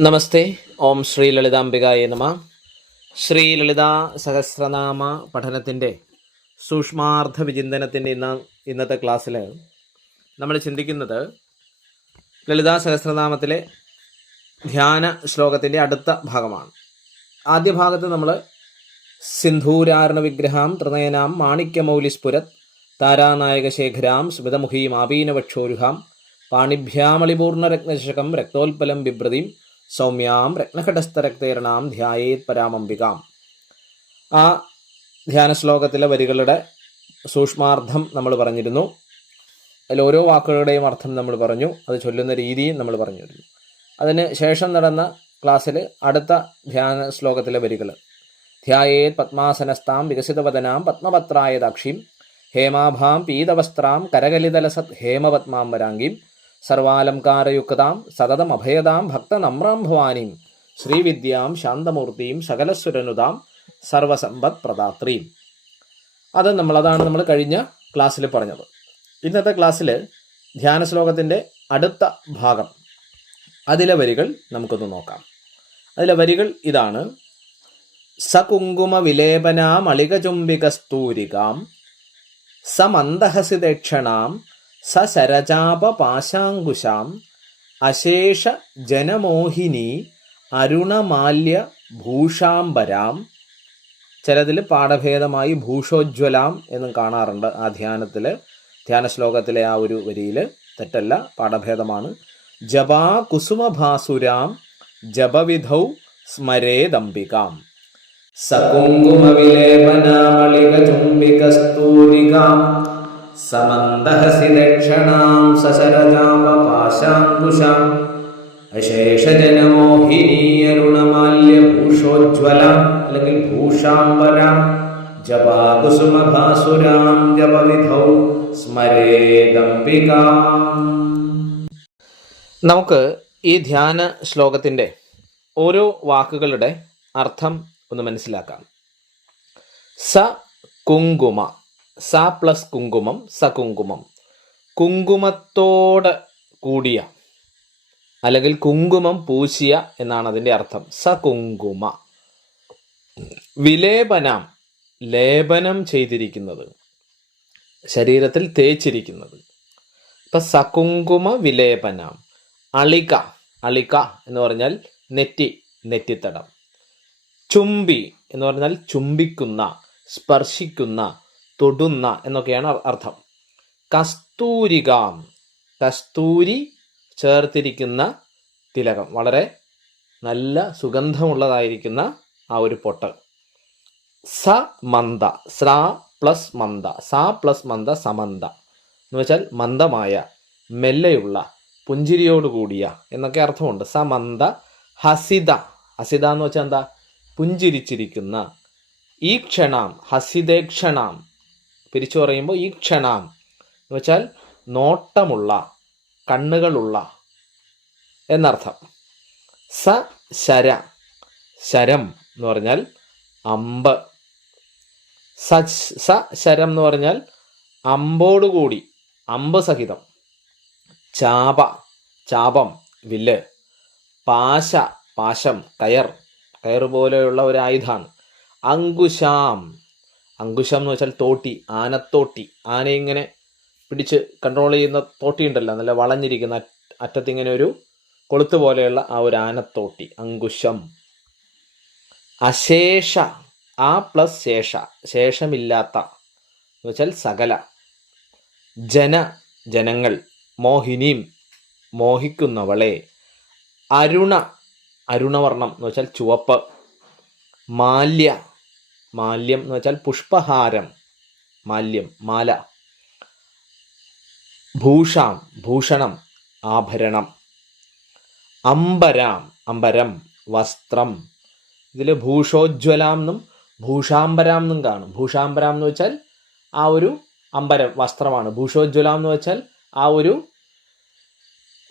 നമസ്തേ. ഓം ശ്രീ ലളിതാംബികായ നമ. ശ്രീ ലളിതാ സഹസ്രനാമ പഠനത്തിന്റെ സൂക്ഷ്മാർത്ഥ വിചിന്തനത്തിന്റെ ഇന്ന ഇന്നത്തെ ക്ലാസ്സിൽ നമ്മൾ ചിന്തിക്കുന്നത് ലളിതാ സഹസ്രനാമത്തിലെ ധ്യാന ശ്ലോകത്തിന്റെ അടുത്ത ഭാഗമാണ്. ആദ്യ ഭാഗത്ത് നമ്മൾ സിന്ധൂരാരണ വിഗ്രഹാം ത്രിനയനാം മാണിക്യമൗലിസ്ഫുരത് താരാനായകശേഖരാം സ്മിതമുഖീം ആപീനവക്ഷോരുഹാം പാണിഭ്യാമളിപൂർണരത്നശകം രക്തോൽപ്പലം ബിഭ്രതിം സൗമ്യാം രത്നഘടസ്ഥരക്തേരണാം ധ്യായേത് പരാമംബികാം. ആ ധ്യാന ശ്ലോകത്തിലെ വരികളുടെ സൂക്ഷ്മാർത്ഥം നമ്മൾ പറഞ്ഞിരുന്നു. അതിൽ ഓരോ വാക്കുകളുടെയും അർത്ഥം നമ്മൾ പറഞ്ഞു. അത് ചൊല്ലുന്ന രീതിയും നമ്മൾ പറഞ്ഞിരുന്നു. അതിന് ശേഷം നടന്ന ക്ലാസ്സിൽ അടുത്ത ധ്യാന ശ്ലോകത്തിലെ വരികൾ. ധ്യായേത് പത്മാസനസ്താം വികസിതവദനാം പത്മപത്രായദാക്ഷീം ഹേമാഭാം പീതവസ്ത്രാം കരകലിതലസത് ഹേമപത്മാം ഹേമപത്മാംബരാംഗീം സർവാലംകാരയുക്താം സതതം അഭയതാം ഭക്തനമ്രാം ഭവാനീം ശ്രീവിദ്യാം ശാന്തമൂർത്തിയും സകലസ്വരനുതാം സർവസമ്പത് പ്രദാത്രിയും അത് നമ്മളതാണ് നമ്മൾ കഴിഞ്ഞ ക്ലാസ്സിൽ പറഞ്ഞത്. ഇന്നത്തെ ക്ലാസ്സിൽ ധ്യാന ശ്ലോകത്തിന്റെ അടുത്ത ഭാഗം. അതിലെ വരികൾ നമുക്കൊന്ന് നോക്കാം. അതിലെ വരികൾ ഇതാണ്. സകുങ്കുമ വിലേപനാമളികചുംബികസ്തൂരികാം സമന്ദഹസിദക്ഷണാം സശരചാപപാശാങ്കുശാം അശേഷ ജനമോഹിനി അരുണമാല്യ ഭൂഷാംബരാം ചിലതിൽ പാഠഭേദമായി ഭൂഷോജ്വലാം എന്നും കാണാറുണ്ട് ആ ധ്യാനത്തിൽ ധ്യാന ശ്ലോകത്തിലെ ആ ഒരു വരിയിൽ തെറ്റല്ല പാഠഭേദമാണ്. ജപാ കുസുമഭാസുരാം ജപവിധൗ സ്മരേദംബികാം സകുങ്കുമവിലേപനാമളികചുംബികസ്തൂരികാം സമന്ദഹസി ദക്ഷണാം സശരജാപപാശാങ്കുശാം അശേഷജനമോഹിനീയരുണമാല്യഭൂഷോജ്വലാം അല്ലെങ്കിൽ ഭൂഷാംബരാം. ജപാകുസുമഭാസുരാം ജപവിധൗ സ്മരേദംബികാം. നമുക്ക് ഈ ധ്യാന ശ്ലോകത്തിന്റെ ഓരോ വാക്കുകളുടെ അർത്ഥം ഒന്ന് മനസ്സിലാക്കാം. സ കുങ്കുമ. സ പ്ലസ് കുങ്കുമം സ കുങ്കുമം. കുങ്കുമത്തോട് കൂടിയ അല്ലെങ്കിൽ കുങ്കുമം പൂശിയ എന്നാണ് അതിന്റെ അർത്ഥം. സ കുങ്കുമ. വിലേപനം ലേപനം ചെയ്തിരിക്കുന്നത് ശരീരത്തിൽ തേച്ചിരിക്കുന്നത്. ഇപ്പം സകുങ്കുമ വിലേപനം. അളിക അളിക എന്ന് പറഞ്ഞാൽ നെറ്റി നെറ്റിത്തടം. ചുംബി എന്ന് പറഞ്ഞാൽ ചുംബിക്കുന്ന സ്പർശിക്കുന്ന തൊടുന്ന എന്നൊക്കെയാണ് അർത്ഥം. കസ്തൂരികാം. കസ്തൂരി ചേർത്തിരിക്കുന്ന തിലകം. വളരെ നല്ല സുഗന്ധമുള്ളതായിരിക്കുന്ന ആ ഒരു പൊട്ട്. സ മന്ദ. സ്ര പ്ലസ് മന്ദ. സ പ്ലസ് മന്ദ സമന്ത. എന്ന് വെച്ചാൽ മന്ദമായ മെല്ലെയുള്ള പുഞ്ചിരിയോടുകൂടിയ എന്നൊക്കെ അർത്ഥമുണ്ട്. സമന്ത ഹസിത. ഹസിത എന്ന് വെച്ചാൽ എന്താ? പുഞ്ചിരിച്ചിരിക്കുന്ന. ഈ ക്ഷണാം ഹസിതേക്ഷണാം. പിരിച്ചു പറയുമ്പോൾ ഈ ക്ഷണാം. എന്ന് വെച്ചാൽ നോട്ടമുള്ള കണ്ണുകളുള്ള എന്നർത്ഥം. സ ശര ശരം എന്ന് പറഞ്ഞാൽ അമ്പ്. സ സ ശരം എന്ന് പറഞ്ഞാൽ അമ്പോടുകൂടി അമ്പ് സഹിതം. ചാപ ചാപം വില്ല്. പാശ പാശം കയർ. കയർ പോലെയുള്ള ഒരു ആയുധമാണ് അങ്കുശാം അങ്കുശം എന്ന് വെച്ചാൽ തോട്ടി ആനത്തോട്ടി. ആനയെ ഇങ്ങനെ പിടിച്ച് കൺട്രോൾ ചെയ്യുന്ന തോട്ടി ഉണ്ടല്ലോ നല്ല വളഞ്ഞിരിക്കുന്ന അറ്റ്- അറ്റത്തിങ്ങനെ ഒരു കൊളുത്ത് പോലെയുള്ള ആ ഒരു ആനത്തോട്ടി അങ്കുശം. അശേഷ ആ പ്ലസ് ശേഷ ശേഷമില്ലാത്ത എന്ന് വെച്ചാൽ സകല. ജന ജനങ്ങൾ മോഹിനിയും മോഹിക്കുന്നവളെ. അരുണ അരുണവർണം എന്ന് വെച്ചാൽ ചുവപ്പ്. മാല്യ മാല്യം എന്ന് വെച്ചാൽ പുഷ്പഹാരം. മാല്യം മാല. ഭൂഷാം ഭൂഷണം ആഭരണം. അംബരാം അംബരം വസ്ത്രം. ഇതിൽ ഭൂഷോജ്വലാം എന്നും ഭൂഷാംബരാം എന്നും കാണും. ഭൂഷാംബരാം എന്ന് വെച്ചാൽ ആ ഒരു അംബരം വസ്ത്രമാണ്. ഭൂഷോജ്വലാം എന്ന് വെച്ചാൽ ആ ഒരു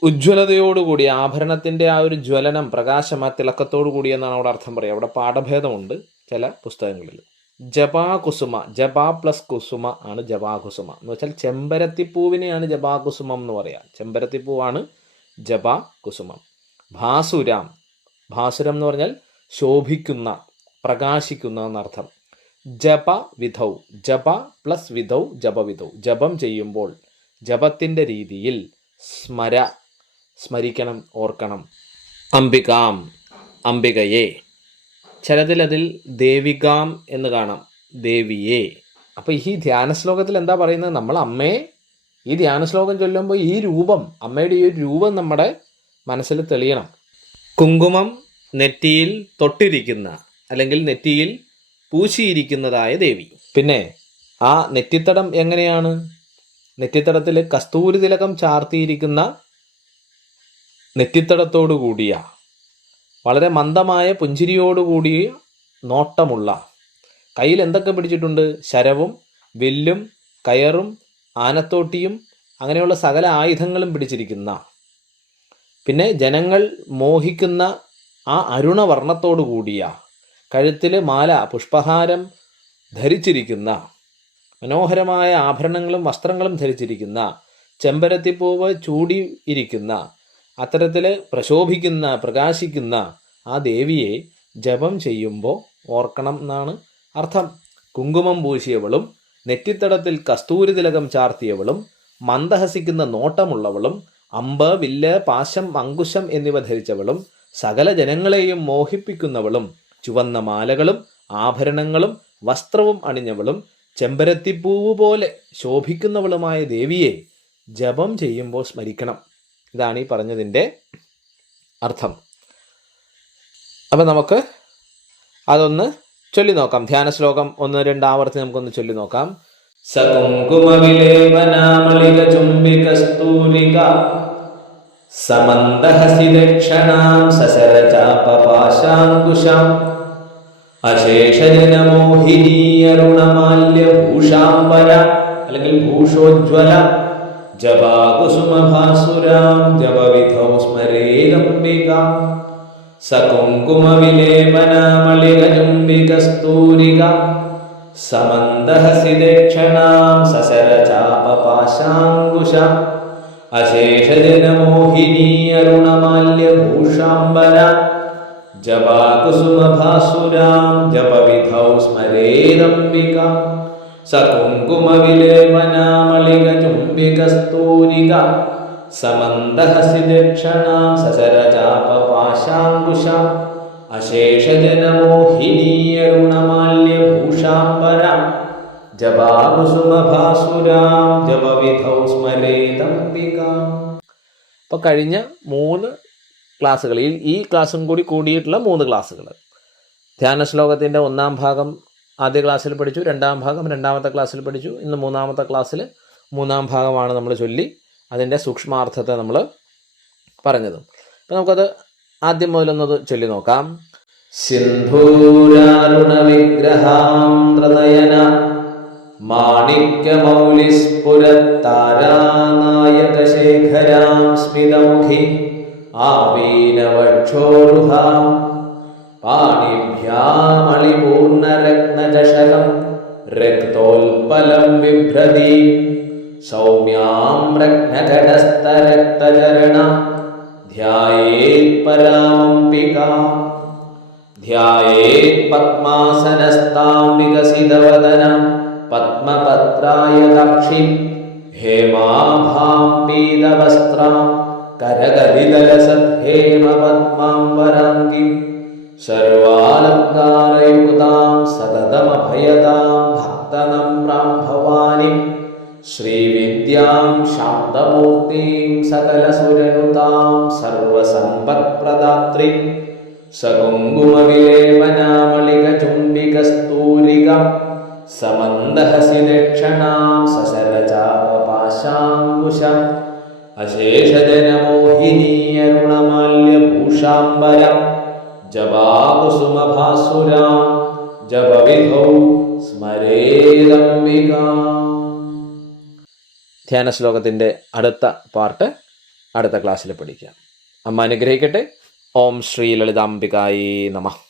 ഉജ്ജ്വലതയോടുകൂടി ആഭരണത്തിന്റെ ആ ഒരു ജ്വലനം പ്രകാശം ആ തിളക്കത്തോടു കൂടി എന്നാണ് അവിടെ അർത്ഥം പറയുക. അവിടെ പാഠഭേദമുണ്ട്. ചില പുസ്തകങ്ങളിൽ. ജപാകുസുമ ജപാ പ്ലസ് കുസുമ ആണ് ജപാകുസുമ എന്ന് വെച്ചാൽ ചെമ്പരത്തിപ്പൂവിനെയാണ് ജപാകുസുമം എന്ന് പറയാം. ചെമ്പരത്തിപ്പൂവാണ് ജപാ കുസുമം. ഭാസുരാം ഭാസുരം എന്ന് പറഞ്ഞാൽ ശോഭിക്കുന്ന പ്രകാശിക്കുന്ന എന്നർത്ഥം. ജപ വിധൗ ജപ പ്ലസ് വിധൗ ജപവിധൗ ജപം ചെയ്യുമ്പോൾ ജപത്തിന്റെ രീതിയിൽ സ്മര സ്മരിക്കണം ഓർക്കണം. അംബികാം അംബികയെ. ചിലതിലതിൽ ദേവികാം എന്ന് കാണാം. ദേവിയെ. അപ്പോൾ ഈ ധ്യാന ശ്ലോകത്തിൽ എന്താ പറയുന്നത്? നമ്മൾ അമ്മയെ ഈ ധ്യാന ശ്ലോകം ചൊല്ലുമ്പോൾ ഈ രൂപം അമ്മയുടെ ഈ ഒരു രൂപം നമ്മുടെ മനസ്സിൽ തെളിയണം. കുങ്കുമം നെറ്റിയിൽ തൊട്ടിരിക്കുന്ന അല്ലെങ്കിൽ നെറ്റിയിൽ പൂശിയിരിക്കുന്നതായ ദേവി. പിന്നെ ആ നെറ്റിത്തടം എങ്ങനെയാണ്? നെറ്റിത്തടത്തിൽ കസ്തൂരി തിലകം ചാർത്തിയിരിക്കുന്ന നെറ്റിത്തടത്തോടു കൂടിയ വളരെ മന്ദമായ പുഞ്ചിരിയോടുകൂടി നോട്ടമുള്ള. കയ്യിൽ എന്തൊക്കെ പിടിച്ചിട്ടുണ്ട്? ശരവും വില്ലും കയറും ആനത്തോട്ടിയും അങ്ങനെയുള്ള സകല ആയുധങ്ങളും പിടിച്ചിരിക്കുന്ന. പിന്നെ ജനങ്ങൾ മോഹിക്കുന്ന ആ അരുണവർണത്തോടു കൂടിയ കഴുത്തിൽ മാല പുഷ്പഹാരം ധരിച്ചിരിക്കുന്ന മനോഹരമായ ആഭരണങ്ങളും വസ്ത്രങ്ങളും ധരിച്ചിരിക്കുന്ന ചെമ്പരത്തിപ്പൂവ് ചൂടി ഇരിക്കുന്ന അത്തരത്തിൽ പ്രശോഭിക്കുന്ന പ്രകാശിക്കുന്ന ആ ദേവിയെ ജപം ചെയ്യുമ്പോൾ ഓർക്കണം എന്നാണ് അർത്ഥം. കുങ്കുമം പൂശിയവളും നെറ്റിത്തടത്തിൽ കസ്തൂരി തിലകം ചാർത്തിയവളും മന്ദഹസിക്കുന്ന നോട്ടമുള്ളവളും അമ്പ് വില്ല് പാശം അങ്കുശം എന്നിവ ധരിച്ചവളും സകല ജനങ്ങളെയും മോഹിപ്പിക്കുന്നവളും ചുവന്ന മാലകളും ആഭരണങ്ങളും വസ്ത്രവും അണിഞ്ഞവളും ചെമ്പരത്തിപ്പൂവ് പോലെ ശോഭിക്കുന്നവളുമായ ദേവിയെ ജപം ചെയ്യുമ്പോൾ സ്മരിക്കണം. ഇതാണ് ഈ പറഞ്ഞതിന്റെ അർത്ഥം. അപ്പം നമുക്ക് അതൊന്ന് ചൊല്ലി നോക്കാം. ധ്യാന ശ്ലോകം ഒന്ന് രണ്ട് ആവർത്തി നമുക്കൊന്ന് ചൊല്ലി നോക്കാം. സകുങ്കുമവിലേപനാമളിക ചുംബികസ്തൂരിക സമന്ദഹസി ദക്ഷണാം സസരചാപപാശാങ്കുശാം അശേഷജനമോഹിനീയരുണമാല്യഭൂഷാംബര അല്ലെങ്കിൽ ഭൂഷോജ്വല ജപാകുസുമഭാസുരാം ജപവിധൗ സ്മരേരംബികാം സകുങ്കുമവിലേപനാമളികചുംബികസ്തൂരിക സമന്ദഹസി ദക്ഷണാം സസരചാപപാശാങ്കുശ അശേഷജനമോഹിനീയരുണമാല്യഭൂഷാംബര ജപാകുസുമഭാസുരാം ജപവിധൗ സ്മരേരംബിക സകുങ്കുമവിലേപനാമളികചുംബികസ്തൂരിക സമന്ദഹസി ദക്ഷണാം സസരചാപപാശാങ്കുശ അശേഷജനമോഹിനീയരുണമാല്യഭൂഷാംബര ജപാകുസുമഭാസുരാം ജപവിധൗ സ്മരേതംബിക അപ്പോൾ കഴിഞ്ഞ മൂന്ന് ക്ലാസ്സുകളിൽ ഈ ക്ലാസ്സും കൂടി കൂടിയിട്ടുള്ള മൂന്ന് ക്ലാസ്സുകൾ. ധ്യാന ശ്ലോകത്തിന്റെ ഒന്നാം ഭാഗം ആദ്യ ക്ലാസ്സിൽ പഠിച്ചു രണ്ടാം ഭാഗം രണ്ടാമത്തെ ക്ലാസ്സിൽ പഠിച്ചു. ഇന്ന് മൂന്നാമത്തെ ക്ലാസ്സിൽ മൂന്നാം ഭാഗമാണ് നമ്മൾ ചൊല്ലി അതിന്റെ സൂക്ഷ്മാർത്ഥത്തെ നമ്മൾ പറഞ്ഞത്. അപ്പം നമുക്കത് ആദ്യം മുതലൊന്നത് ചൊല്ലി നോക്കാം. സിന്ധൂരാരുണ വിഗ്രഹാന്ത്രനയന മാണിക്യമൗലിസ്ഫുരത്താരാനായകശേഖരാം സ്മിതമുഖി ആവീനവക്ഷോരുഹാം ധ്യായേത് പരാമംബികാം ധ്യായേത് പത്മാസനസ്താം വികസിതവദനം പത്മപത്രായതാക്ഷി ഹേമാഭാം പീതവസ്ത്രാം വരന്തി. സർവാലങ്കാരയുക്താം സതതമഭയതാം ഭക്തനം ഭവാനിം ശ്രീവിദ്യാം ശാന്തമൂർത്തിം സകലസുരനുതാം സർവസമ്പത്പ്രദാത്രിം സകുങ്കുമവിലേപനാമളികചുംബികസ്തൂരിക സമന്ദഹസി ദക്ഷണാം സസരചാപപാശാങ്കുശ അശേഷജനമോഹിനീയരുണമാല്യഭൂഷാംബര ജപാകുസുമഭാസുരാം ജപവിധൗ സ്മരേരംബിക ധ്യാന ശ്ലോകത്തിന്റെ അടുത്ത പാർട്ട് അടുത്ത ക്ലാസ്സിൽ പഠിക്കാം. അമ്മ അനുഗ്രഹിക്കട്ടെ. ഓം ശ്രീ ലളിതാംബികായി നമഃ.